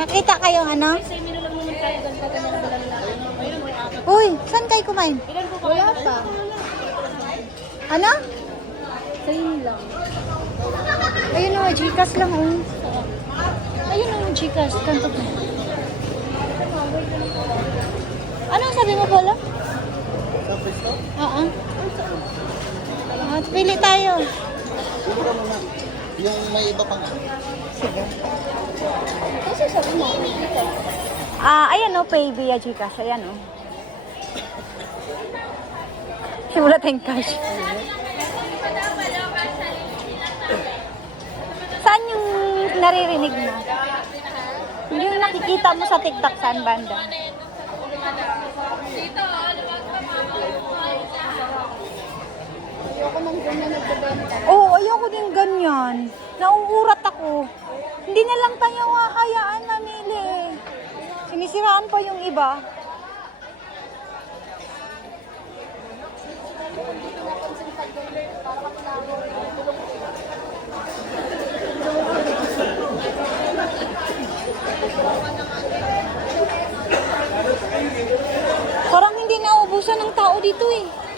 Nakita kayo ano? Na na. Uy, saan kayo kumain? Wala pa. Ano? Same lang. Ayun o, Gcash lang oh. Ayun o, Gcash. Kanto to. Ano sabi mo pala? Sa presto? Oo. At pili tayo. Pili ka muna. Yung may iba pang Sige. Kasi sabi mo, Ah, ayan o, pay via Gcash. Ayan o. Wala tayong cash. Saan yung naririnig mo? Yung nakikita mo sa TikTok saan banda? ayoko nang ganyan nagbebenta. Oo, oh, ganyan. Nauurat ako. Hindi na lang tayo kakayaan mamili. Sinisiraan pa yung iba. Parang hindi naubusan ng tao dito eh.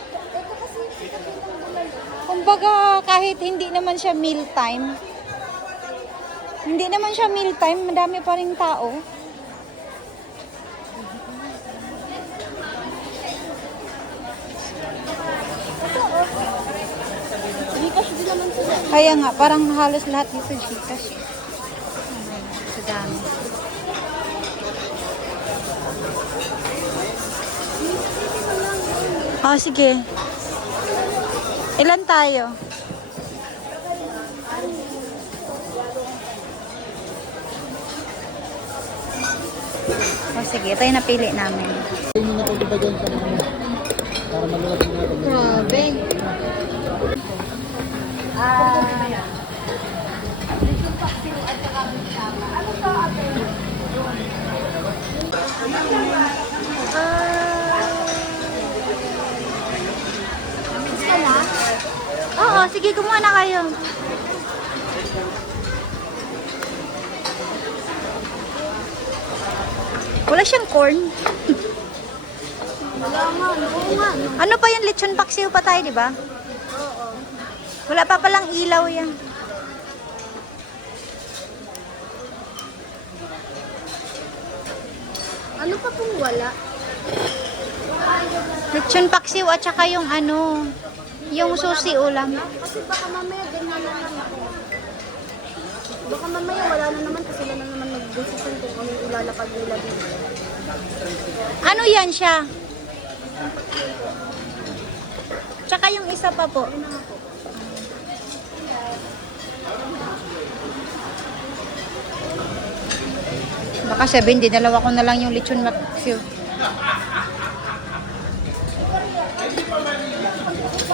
Kumbaga, kahit hindi naman siya meal time, hindi naman siya meal time, madami pa rin tao. Kaya nga, parang halos lahat dito Gcash. Sa dami. Oh, sige. Ilan tayo? Oh, sige. Ito yung napili namin. Hindi na po diba dyan sa mga para maluwag natin. Grabe. Sige, kumuha na kayo. Wala siyang corn. Wala nga, oo nga. Ano pa yan? Lechon paksiw pa tayo, di ba? Oo. Wala pa palang ilaw yan. Ano pa kung wala? Lechon paksiw at saka yung ano, yung susi ulam. Kasi baka mamaya ganyan na naman ako. Baka mamaya wala na naman kasi sila na naman nag-decision kung ano yung ilalapag nila dito. Ano yan siya? Tsaka yung isa pa po. Baka sabihin, dinalawa ko na lang yung lechon paksiw. Ano guys?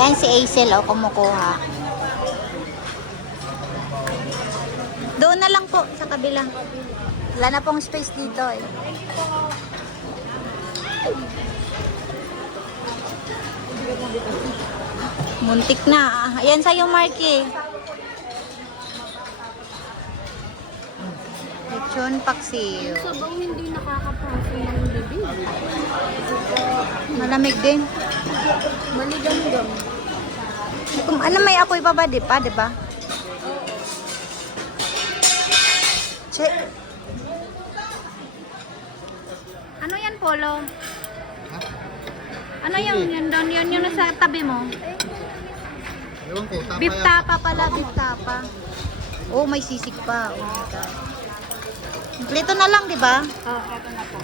Ayan si Aisel, o, kumukuha. Doon na lang po, sa kabila. Wala na pong space dito eh. Muntik na. Ayan sa'yo, Marky. Lechon paksiw. Sabaw hindi nakakapasa ng bibig. Malamig din. Maligamgam. Kung ano may apoy pa ba, di pa, di ba? Che. Ano yan, Polo? Ano yung yun doon? Yun yung nasa tabi mo? Ewan ko, Beef tapa pala, beef tapa. Oh, may sisig pa. Oh my God. Lito na lang, di ba? Oo, oh, ito na po.